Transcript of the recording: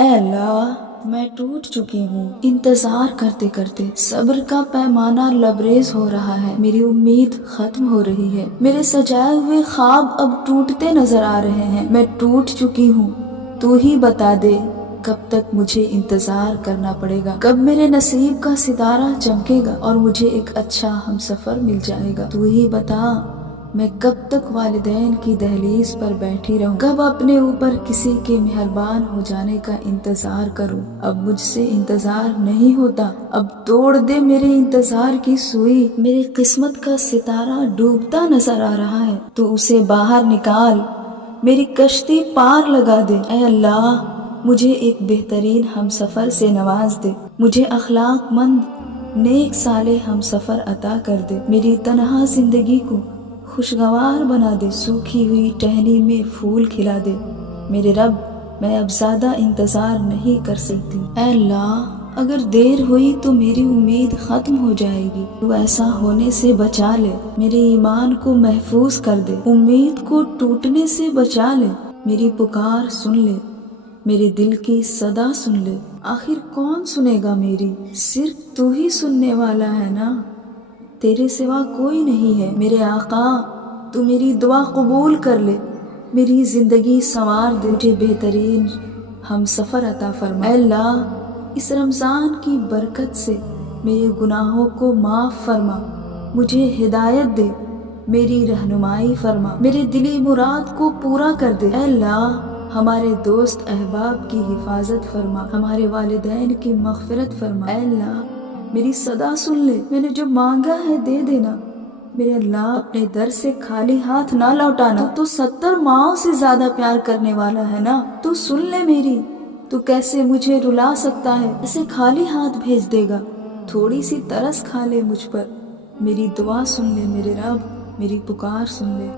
اے اللہ میں ٹوٹ چکی ہوں، انتظار کرتے کرتے صبر کا پیمانہ لبریز ہو رہا ہے، میری امید ختم ہو رہی ہے، میرے سجائے ہوئے خواب اب ٹوٹتے نظر آ رہے ہیں، میں ٹوٹ چکی ہوں، تو ہی بتا دے کب تک مجھے انتظار کرنا پڑے گا، کب میرے نصیب کا ستارہ چمکے گا اور مجھے ایک اچھا ہمسفر مل جائے گا، تو ہی بتا میں کب تک والدین کی دہلیز پر بیٹھی رہوں، کب اپنے اوپر کسی کے مہربان ہو جانے کا انتظار کروں، اب مجھ سے انتظار نہیں ہوتا، اب توڑ دے میرے انتظار کی سوئی، میری قسمت کا ستارہ ڈوبتا نظر آ رہا ہے تو اسے باہر نکال، میری کشتی پار لگا دے، اے اللہ مجھے ایک بہترین ہمسفر سے نواز دے، مجھے اخلاق مند نیک صالح ہمسفر عطا کر دے، میری تنہا زندگی کو خوشگوار بنا دے، سوکھی ہوئی ٹہنی میں پھول کھلا دے، میرے رب میں اب زیادہ انتظار نہیں کر سکتی، اے اللہ اگر دیر ہوئی تو میری امید ختم ہو جائے گی، تو ایسا ہونے سے بچا لے، میرے ایمان کو محفوظ کر دے، امید کو ٹوٹنے سے بچا لے، میری پکار سن لے، میرے دل کی صدا سن لے، آخر کون سنے گا میری، صرف تو ہی سننے والا ہے نا، تیرے سوا کوئی نہیں ہے، میرے آقا تو میری دعا قبول کر لے، میری زندگی سنوار دے، مجھے بہترین ہمسفر عطا فرما، اے اللہ اس رمضان کی برکت سے میرے گناہوں کو معاف فرما، مجھے ہدایت دے، میری رہنمائی فرما، میرے دلی مراد کو پورا کر دے، اے اللہ ہمارے دوست احباب کی حفاظت فرما، ہمارے والدین کی مغفرت فرما، اے اللہ میری صدا سن لے، میں نے جو مانگا ہے دے دینا، میرے اللہ اپنے در سے خالی ہاتھ نہ لوٹانا، تو 70 ماؤں سے زیادہ پیار کرنے والا ہے نا، تو سن لے میری، تو کیسے مجھے رلا سکتا ہے، ایسے خالی ہاتھ بھیج دے گا، تھوڑی سی ترس کھا لے مجھ پر، میری دعا سن لے میرے رب، میری پکار سن لے۔